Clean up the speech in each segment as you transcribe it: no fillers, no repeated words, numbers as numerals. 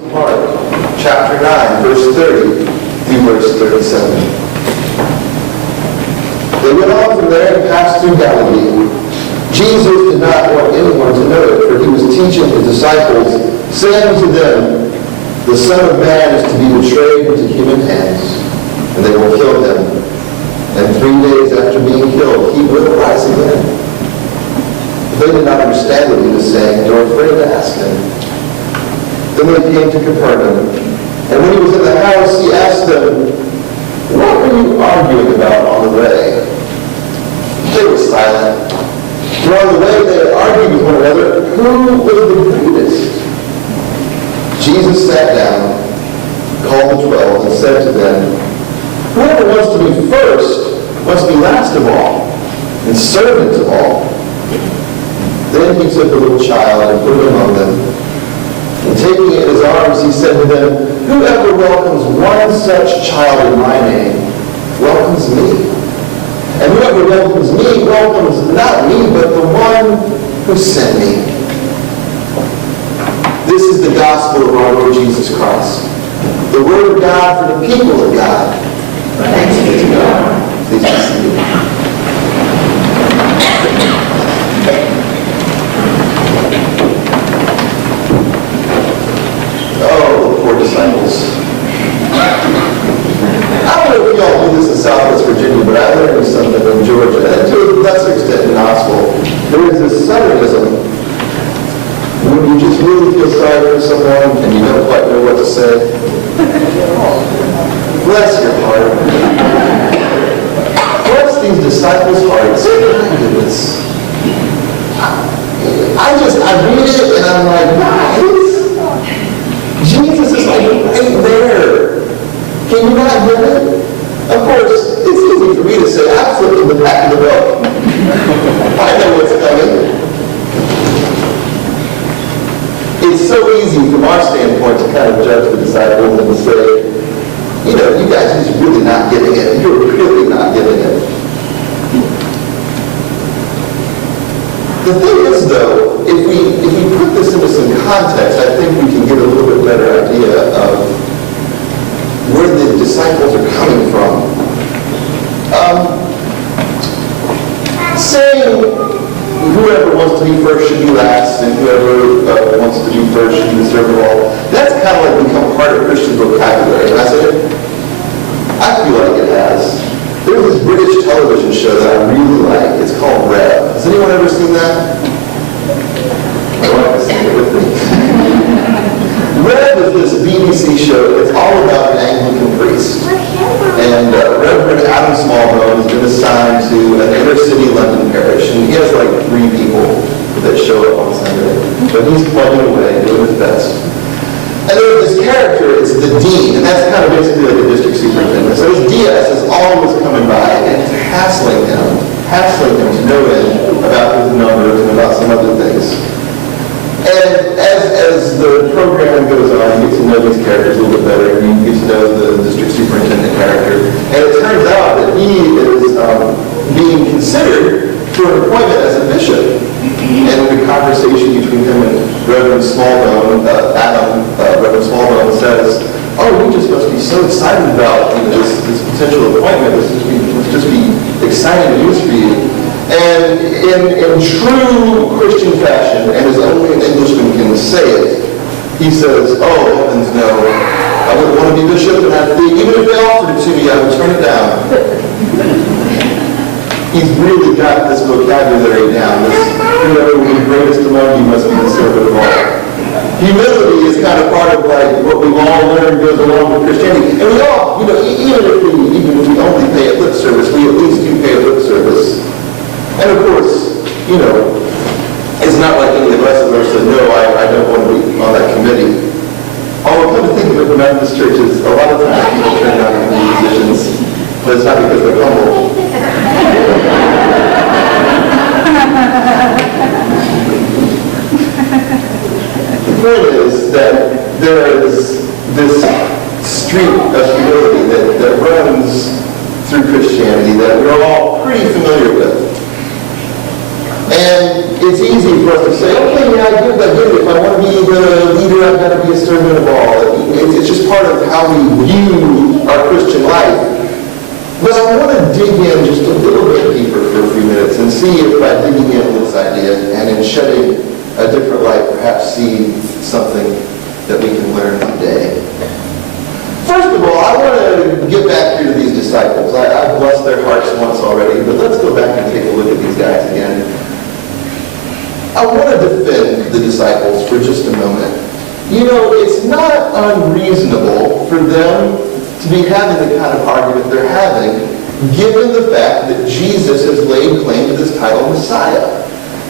Mark, chapter 9, verse 30 through verse 37. They went on from there and passed through Galilee. Jesus did not want anyone to know it, for he was teaching his disciples, saying to them, "The Son of Man is to be betrayed into human hands, and they will kill him. And 3 days after being killed, he will rise again." They did not understand what he was saying, and were afraid to ask him. Then they came to Capernaum, and when he was in the house, he asked them, "What were you arguing about on the way?" They were silent. For on the way they had argued with one another, who was the greatest? Jesus sat down, called the 12, and said to them, "Whoever wants to be first must be last of all, and servant of all." Then he took a little child and put it among them. And taking it in his arms, he said to them, "Whoever welcomes one such child in my name welcomes me. And whoever welcomes me welcomes not me, but the one who sent me." This is the gospel of our Lord Jesus Christ, the word of God for the people of God. Thanks be to God. Please be seated. Oh, poor disciples. I don't know if y'all do this in Southwest Virginia, but I learned something in Georgia, and to a lesser extent in Knoxville. There is this Southernism when you just really feel sorry for someone and you don't quite know what to say. Bless your heart. Bless these disciples' hearts. My goodness. I read it and I'm like, guys, Jesus is like right there. Can you not get it? Of course, it's easy for me to say, I flipped to the back of the book. I know what's coming. It's so easy from our standpoint to kind of judge the disciples and to say, you know, you guys are just really not getting it. You're really not getting it. The thing is, though, if we put this into some context, I think we can get a little bit better idea of where the disciples are coming from. Saying whoever wants to be first should be last, and whoever wants to be first should be the servant of all, that's kind of like become part of Christian vocabulary. Has it? I feel like it has. There's this British television show that I really like. It's called Rev. Has anyone ever seen that? My wife is seen it with me. Rev is this BBC show. It's all about an Anglican priest. And Reverend Adam Smallbone has been assigned to an inner city London parish. And he has like 3 people that show up on Sunday. But he's plugging away, doing his best. And there's this character, it's the dean, and that's kind of basically like a district superintendent. So his DS is always coming by and hassling him to no end about his numbers and about some other things. And as the program goes on, you get to know these characters a little bit better. You get to know the district superintendent character. And it turns out that he is being considered for an appointment as a bishop. And in the conversation between him and Reverend Smallbone, Reverend Smallbone says, "Oh, we just must be so excited about this potential appointment. This must just be exciting news for you." And in true Christian fashion, and as only an Englishman can say it, he says, "Oh, heavens no. I wouldn't want to be bishop, and even if they offered it to me, I would turn it down." He's really got this vocabulary down. Whoever will be greatest among you must be the servant of all. Humility is kind of part of like what we've all learned goes along with Christianity. And we all, even if we only pay a lip service, we at least do pay a lip service. And of course, it's not like any of us have ever said, "No, I don't want to be on that committee." Although, come to think of it, from Methodist churches, a lot of times people turn down committee positions, but it's not because they're humble. The point is that there is this streak of humility that runs through Christianity that we're all pretty familiar with. And it's easy for us to say, okay, yeah, I get it. If I want to be the leader I've got to be a servant of all. It's just part of how we view our Christian life. But I want to dig in just a little bit deeper for a few minutes and see if by digging into this idea and in shedding a different light, perhaps see something that we can learn today. First of all, I want to get back here to these disciples. I've blessed their hearts once already, but let's go back and take a look at these guys again. I want to defend the disciples for just a moment. You know, it's not unreasonable for them to be having the kind of argument they're having, given the fact that Jesus has laid claim to this title, Messiah.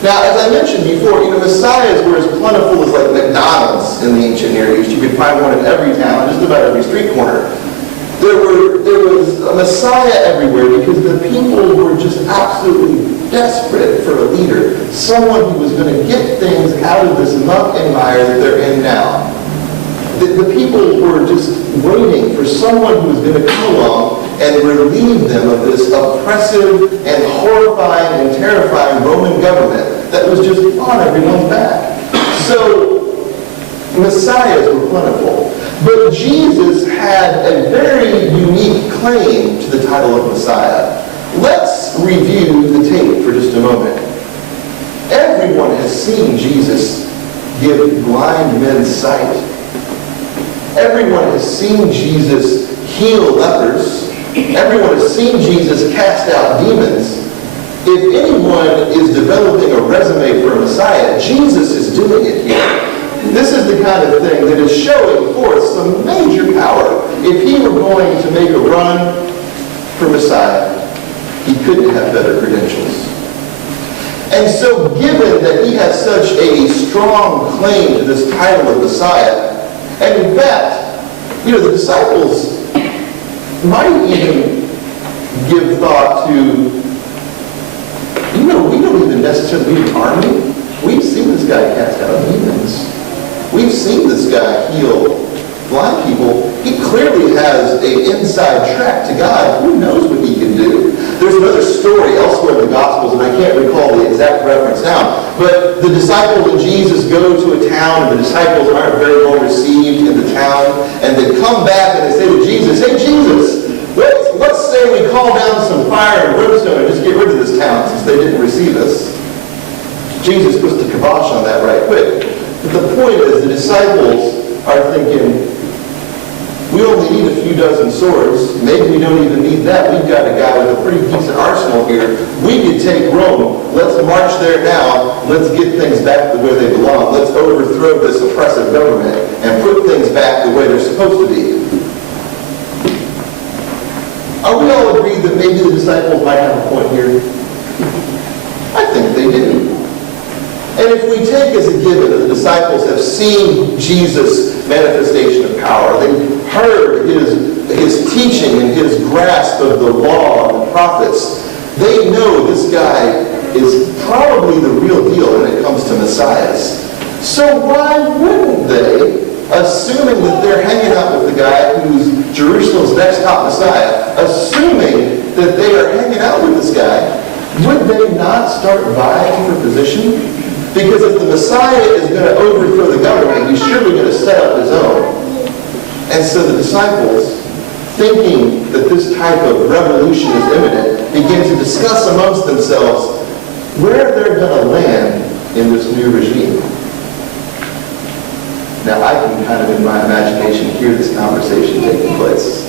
Now, as I mentioned before, Messiahs were as plentiful as like McDonald's in the ancient Near East. You could find one in every town, just about every street corner. There was a Messiah everywhere because the people were just absolutely desperate for a leader, someone who was going to get things out of this muck and mire that they're in now. The people were just waiting for someone who was going to come along and relieve them of this oppressive and horrifying and terrifying Roman government that was just on everyone's back. So, Messiahs were plentiful. But Jesus had a very unique claim to the title of Messiah. Let's review the tape for just a moment. Everyone has seen Jesus give blind men sight. Everyone has seen Jesus heal lepers. Everyone has seen Jesus cast out demons. If anyone is developing a resume for a Messiah, Jesus is doing it here. This is the kind of thing that is showing forth some major power. If he were going to make a run for Messiah, he couldn't have better credentials. And so given that he has such a strong claim to this title of Messiah, and in fact, the disciples might even give thought to, we don't even necessarily need an army. We've seen this guy cast out demons. We've seen this guy heal blind people. He clearly has an inside track to God. Who knows what he can do? There's another story elsewhere in the Gospels, and I can't recall the exact reference now, but the disciples and Jesus go to a town, and the disciples aren't very well received in the town, and they come back and they say to Jesus, "Hey, Jesus, let's say we call down some fire and brimstone and just get rid of this town since they didn't receive us." Jesus puts the kibosh on that right quick. But the point is, the disciples are thinking, we only need a few dozen swords. Maybe we don't even need that. We've got a guy with a pretty decent arsenal here. We could take Rome. Let's march there now. Let's get things back the way they belong. Let's overthrow this oppressive government and put things back the way they're supposed to be. Are we all agreed that maybe the disciples might have a point here? I think they do. And if we take as a given that the disciples have seen Jesus' manifestation of power, they've heard his teaching and his grasp of the law and the prophets, they know this guy is probably the real deal when it comes to messiahs. So why wouldn't they, assuming that they're hanging out with the guy who's Jerusalem's next top messiah, assuming that they are hanging out with this guy, would they not start vying for position? Because if the Messiah is going to overthrow the government, he's surely going to set up his own. And so the disciples, thinking that this type of revolution is imminent, begin to discuss amongst themselves where they're going to land in this new regime. Now I can kind of, in my imagination, hear this conversation taking place.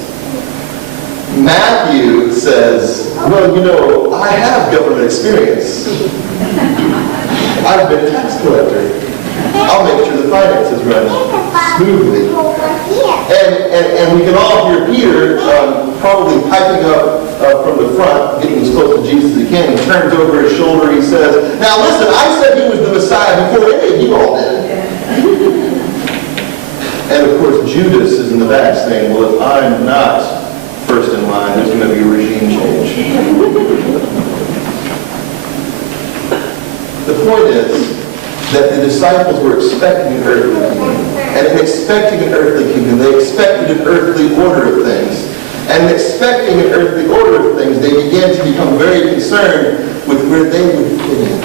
Matthew says, well, I have government experience. I've been a tax collector. I'll make sure the finances run smoothly. And we can all hear Peter probably piping up from the front, getting as close to Jesus as he can. He turns over his shoulder. He says, now listen, I said he was the Messiah before any of you all did. And of course, Judas is in the back saying, well, if I'm not first in line, there's going to be a regime change. The point is that the disciples were expecting an earthly kingdom. And in expecting an earthly kingdom, they expected an earthly order of things. And in expecting an earthly order of things, they began to become very concerned with where they would fit in.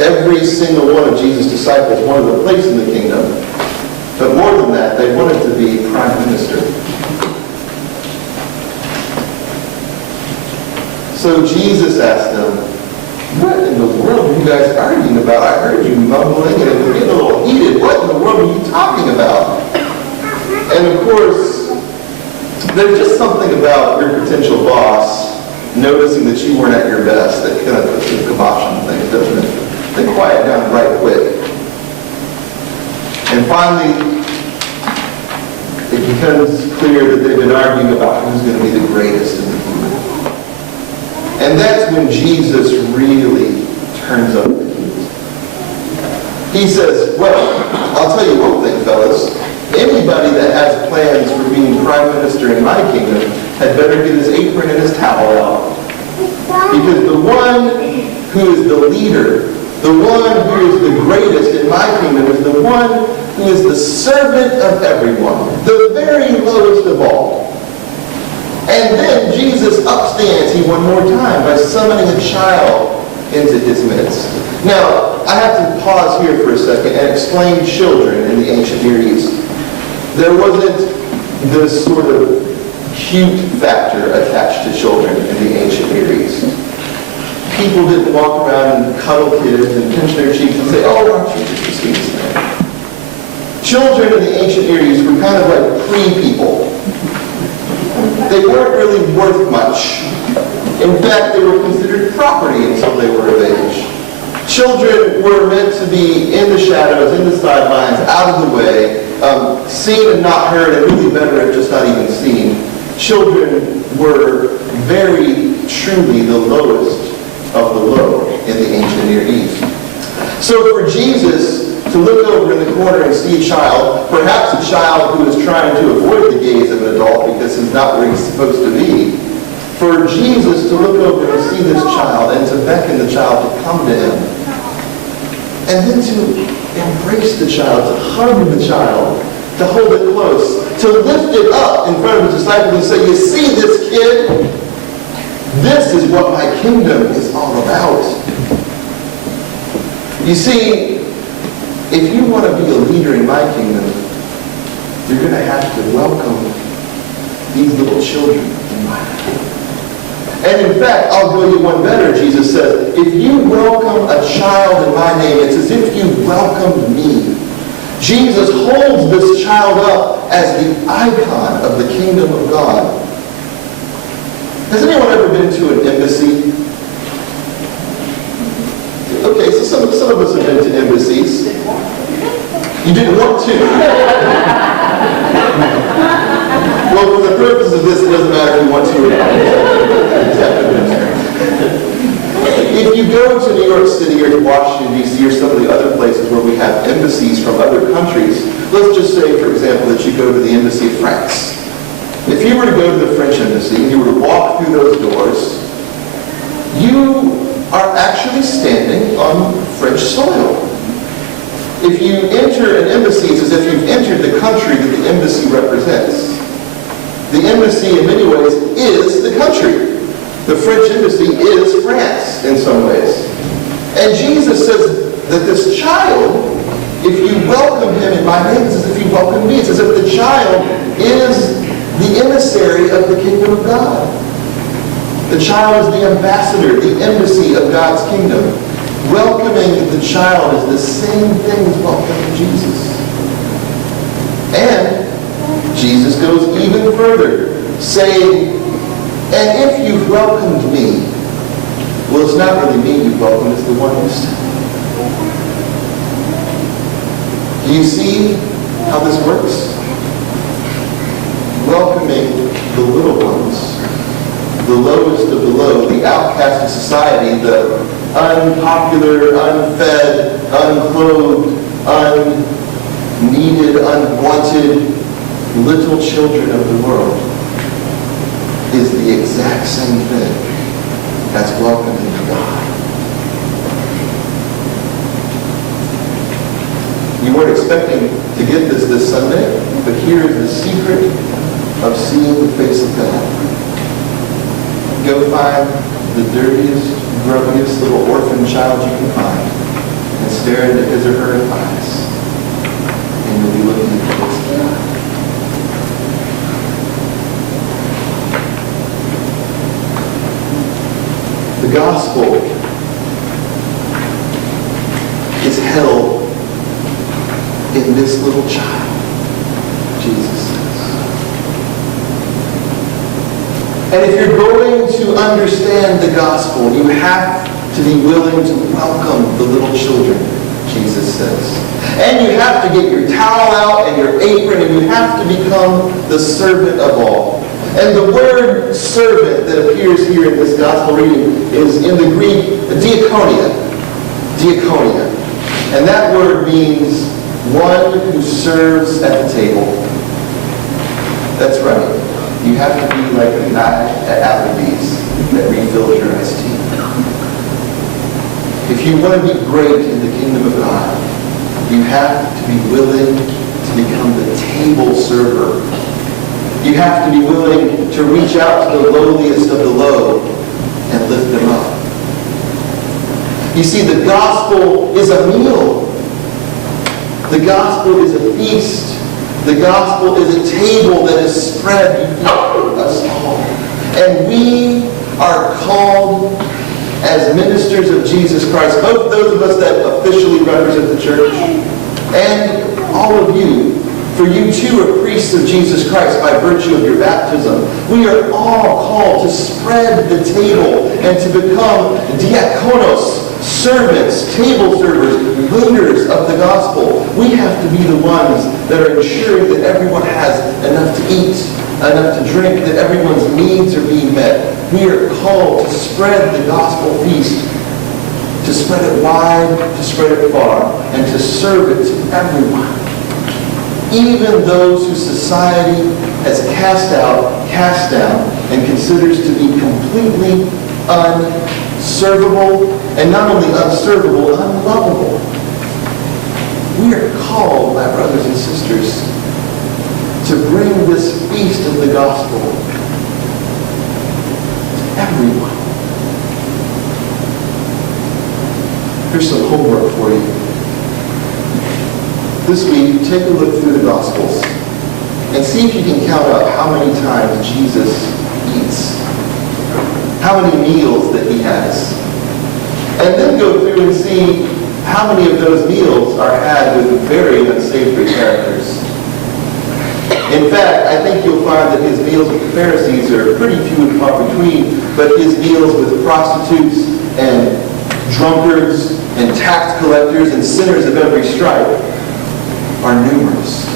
Every single one of Jesus' disciples wanted a place in the kingdom. But more than that, they wanted to be prime minister. So Jesus asked them, what in the world are you guys arguing about? I heard you mumbling and it was getting a little heated. What in the world are you talking about? And of course, there's just something about your potential boss noticing that you weren't at your best that kind of puts the kibosh on things, doesn't it? They quiet down right quick. And finally, it becomes clear that they've been arguing about who's going to be the greatest in the kingdom. And that's when Jesus really turns up the heat. He says, well, I'll tell you one thing, fellas. Anybody that has plans for being prime minister in my kingdom had better get his apron and his towel out. Because the one who is the leader, the one who is the greatest in my kingdom is the one who is the servant of everyone, the very lowest of all. And then Jesus ups the ante one more time by summoning a child into his midst. Now, I have to pause here for a second and explain children in the ancient Near East. There wasn't this sort of cute factor attached to children in the ancient Near East. People didn't walk around and cuddle kids and pinch their cheeks and say, oh, aren't you just the sweetest man? Children in the ancient Near East were kind of like pre-people. They weren't really worth much. In fact, they were considered property until they were of age. Children were meant to be in the shadows, in the sidelines, out of the way, seen and not heard, and really better if just not even seen. Children were very truly the lowest of the low in the ancient Near East. So for Jesus to look over in the corner and see a child, perhaps a child who is trying to avoid the gaze of an adult because he's not where he's supposed to be, for Jesus to look over and see this child and to beckon the child to come to him, and then to embrace the child, to hug the child, to hold it close, to lift it up in front of his disciples and say, you see this kid? This is what my kingdom is all about. You see, if you want to be a leader in my kingdom, you're going to have to welcome these little children in my kingdom. And in fact, I'll go you one better, Jesus says, if you welcome a child in my name, it's as if you welcomed me. Jesus holds this child up as the icon of the kingdom of God. Has anyone ever been to an embassy? Okay, so some of us have been to embassies. You didn't want to. Well, for the purpose of this, it doesn't matter if you want to or not. If you go to New York City or to Washington, D.C. or some of the other places where we have embassies from other countries, let's just say, for example, that you go to the Embassy of France. If you were to go to the French embassy and you were to walk through those doors, you are actually standing on French soil. If you enter an embassy, it's as if you've entered the country that the embassy represents. The embassy, in many ways, is the country. The French embassy is France, in some ways. And Jesus says that this child, if you welcome him in my name, it's as if you welcome me. It's as if the child is the emissary of the kingdom of God. The child is the ambassador, the embassy of God's kingdom. Welcoming the child is the same thing as welcoming Jesus. And Jesus goes even further, saying, and if you've welcomed me, well, it's not really me you've welcomed, it's the one who sent me. Do you see how this works? Welcoming the little ones, the lowest of the low, the outcast of society, the unpopular, unfed, unclothed, unneeded, unwanted little children of the world is the exact same thing as welcoming God. You weren't expecting to get this Sunday, but here is the secret of seeing the face of God. Go find the dirtiest, grubbiest little orphan child you can find and stare into his or her eyes. And and you'll be looking at this guy. The gospel is held in this little child, Jesus says. And if you're going to understand the gospel, you have to be willing to welcome the little children, Jesus says. And you have to get your towel out and your apron, and you have to become the servant of all. And the word servant that appears here in this gospel reading is in the Greek diakonia. Diakonia. And that word means one who serves at the table. That's right. You have to be like the guy at Applebee's that refills your iced tea. If you want to be great in the kingdom of God, you have to be willing to become the table server. You have to be willing to reach out to the lowliest of the low and lift them up. You see, the gospel is a meal. The gospel is a feast. The gospel is a table that is spread before us all. And we are called as ministers of Jesus Christ, both those of us that officially represent the church and all of you. For you too are priests of Jesus Christ by virtue of your baptism. We are all called to spread the table and to become diakonos, servants, table servers, leaders of the gospel. We have to be the ones that are ensuring that everyone has enough to eat, enough to drink, that everyone's needs are being met. We are called to spread the gospel feast, to spread it wide, to spread it far, and to serve it to everyone. Even those who society has cast out, cast down, and considers to be completely unservable, and not only unservable, unlovable. We are called, my brothers and sisters, to bring this feast of the gospel to everyone. Here's some homework for you. This week, take a look through the Gospels and see if you can count up how many times Jesus eats, how many meals that he has. And then go through and see how many of those meals are had with very unsavory characters. In fact, I think you'll find that his meals with the Pharisees are pretty few and far between, but his meals with prostitutes and drunkards and tax collectors and sinners of every stripe are numerous.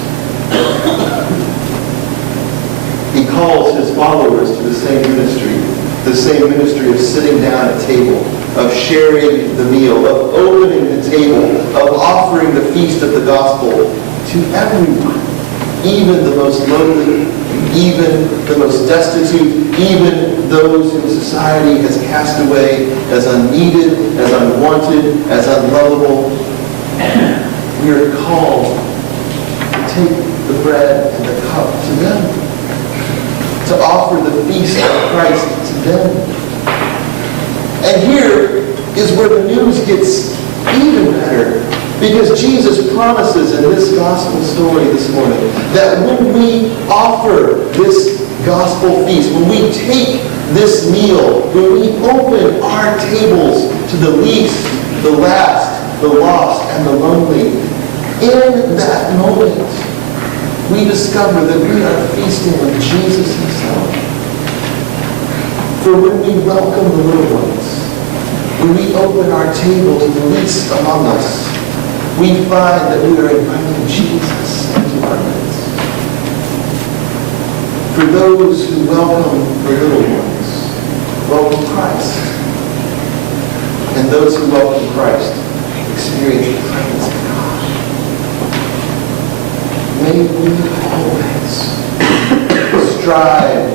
He calls his followers to the same ministry of sitting down at table, of sharing the meal, of opening the table, of offering the feast of the gospel to everyone, even the most lowly, even the most destitute, even those whom society has cast away as unneeded, as unwanted, as unlovable. We are called to take the bread and the cup to them, to offer the feast of Christ to them. And here is where the news gets even better, because Jesus promises in this gospel story this morning that when we offer this gospel feast, when we take this meal, when we open our tables to the least, the last, the lost, and the lonely, in that moment, we discover that we are feasting with Jesus himself. For when we welcome the little ones, when we open our table to the least among us, we find that we are inviting Jesus into our midst. For those who welcome the little ones, welcome Christ. And those who welcome Christ experience the presence of God. May we always strive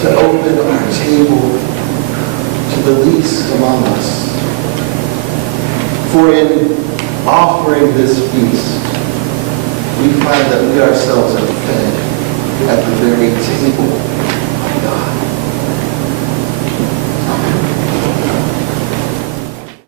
to open our table to the least among us. For in offering this feast, we find that we ourselves are fed at the very table